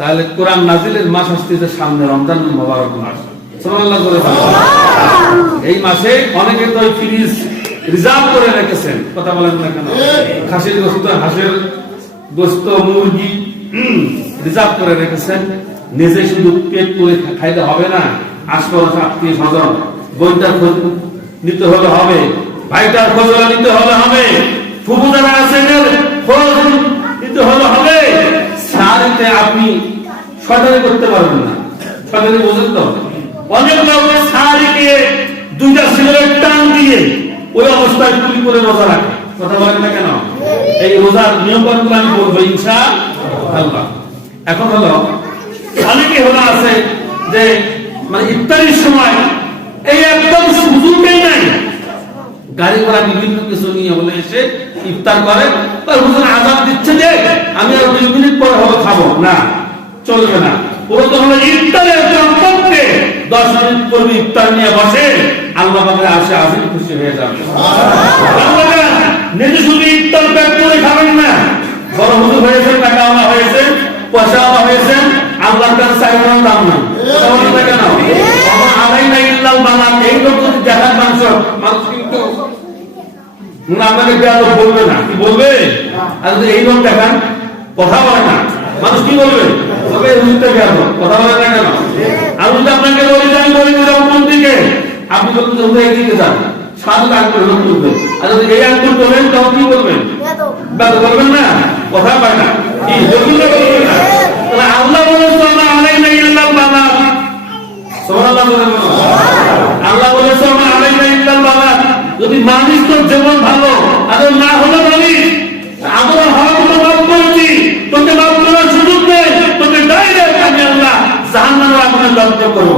তাহলে কোরআন নাজিলের মাস আসতেছে সামনে, রমজান মুবারক মাস। সুবহানাল্লাহ বলে এই মাসে অনেকে তো ফ্রিজ রিজার্ভ করে রেখেছেন, কথা বলেন না কেন? খাসির গোশত, হাঁসের গোশত, মুরগি রিজার্ভ করে রেখেছেন। নিজে শুধু পেট করে খাইতে হবে না, আশপাশ আত্মীয় স্বজন বোনটার খোঁজ নিতে হলে হবে, ভাইটার খোঁজ নিতে হলে হবে, ফুফু যারা আছেন খোঁজ নিতে হলে হবে। সারিতে আপনি শয়তানি করতে পারবেন না, শয়তানি বোঝেন তো? অনেক লোক সারিকে দুইটা সিগারেট টান দিয়ে ওই অবস্থায় তুলি করে রোজা রাখে, কথা বলেন না কেন? এই রোজার নিয়ম কানুন আমি বলবো ইনশাআল্লাহ। এখন হলো অনেকে হলো আছে যে মানে ইফতারির সময় এই একদম সুযোগই নাই, গাড়ি ঘোড়া বিভিন্ন কিছু নিয়ে বলে এসে ইফতার করে, তার হুজুর আযান দিচ্ছে যে আমি আর 2 মিনিট পর হবে খাবো না, চলবে না। পুরো তো হলো ইফতারের কমপক্ষে 10 মিনিট পূর্বে ইফতার নিয়ে বসে, আল্লাহ পাকের আশে আজিম খুশি হয়ে যাবে। সুবহানাল্লাহ। নিজে শুধু ইফতার পেট করে খাবেন না, বড় হুজুর হয়েছে, টাকা আলা হয়েছে, পয়সা আলা হয়েছে, আল্লাহর কাছে চাইবার দাম নাই, কথা বলেন না কেন? আলাইনা ইল্লাল বানাত, এই লোক যদি জাহাজ মাংস মানুষ কিন্তু আপনাকে বেয়াদব বলবে না, কি বলবে? আর যদি এই লোক দেখান কথা বলে না, মানুষ কি বলবে? তবে হুজুরটা বেয়াদব, কথা বলে না কেন? আর যদি আপনাকে বলি যে আমি বলি যাবো কোন দিকে, আপনি যখন হুজুর একদিকে যান, সাত আঙ্গুল লোক তুলবেন, আর যদি এই আঙ্গুল তোলেন তখন কি বলবেন? বেয়াদব বলবেন না, কথা পায় না, কি বলবেন না? বলবেন না। তাহলে আল্লাহ বলেছে না আলাইনা ইল্লাল বানাত, সুবহানাল্লাহ বলেন। আল্লাহ বলেছে না আলাইনা ইল্লাল বানাত। যদি মানুষ তো যেমন ভালো আর না হলে বলি আমরা হকগুলো মাফ করেছি, তোকে মাফ করার সুযোগ নেই, তোকে ডাইরেক্ট আমি আল্লাহ জাহান্নামে আপনার দগ্ধ করবো।